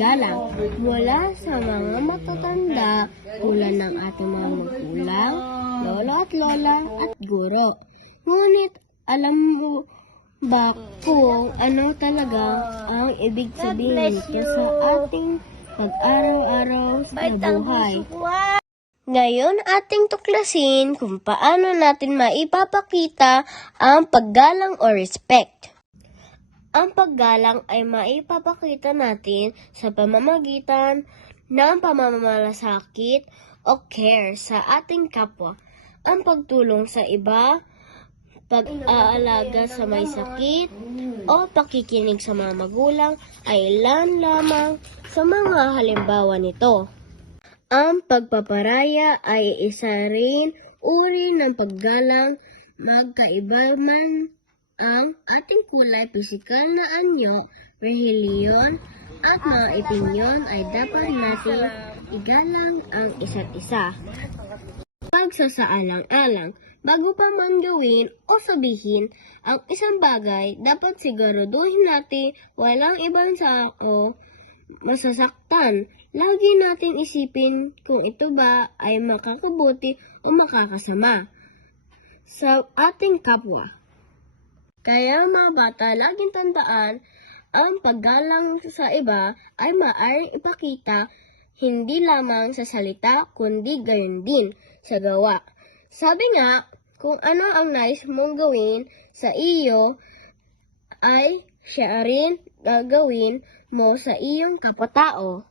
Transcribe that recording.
paggalang mula sa mga matatanda tulad ng ating mga magulang, lolo at lola at guro. Ngunit alam mo ba kung ano talaga ang ibig sabihin nito sa ating pag-araw-araw sa buhay? Ngayon ating tuklasin kung paano natin maipapakita ang paggalang o respect. Ang paggalang ay maipapakita natin sa pamamagitan ng pamamalasakit o care sa ating kapwa. Ang pagtulong sa iba, pag-aalaga sa may sakit, o pakikinig sa mga magulang ay ilan lamang sa mga halimbawa nito. Ang pagpaparaya ay isa rin uri ng paggalang. Magkaiba man ang ating kulay, pisikal na anyo, relihiyon, at mga opinyon ay dapat natin igalang ang isa't isa. Pagsasaalang-alang. Bago pa man gawin o sabihin ang isang bagay, dapat siguraduhin natin walang ibang tao masasaktan. Lagi natin isipin kung ito ba ay makakabuti o makakasama sa ating kapwa. Kaya mga bata, laging tandaan, ang paggalang sa iba ay maaaring ipakita hindi lamang sa salita kundi gayon din sa gawa. Sabi nga, kung ano ang nais mong gawin sa iyo ay siya rin gagawin mo sa iyong kapwa-tao.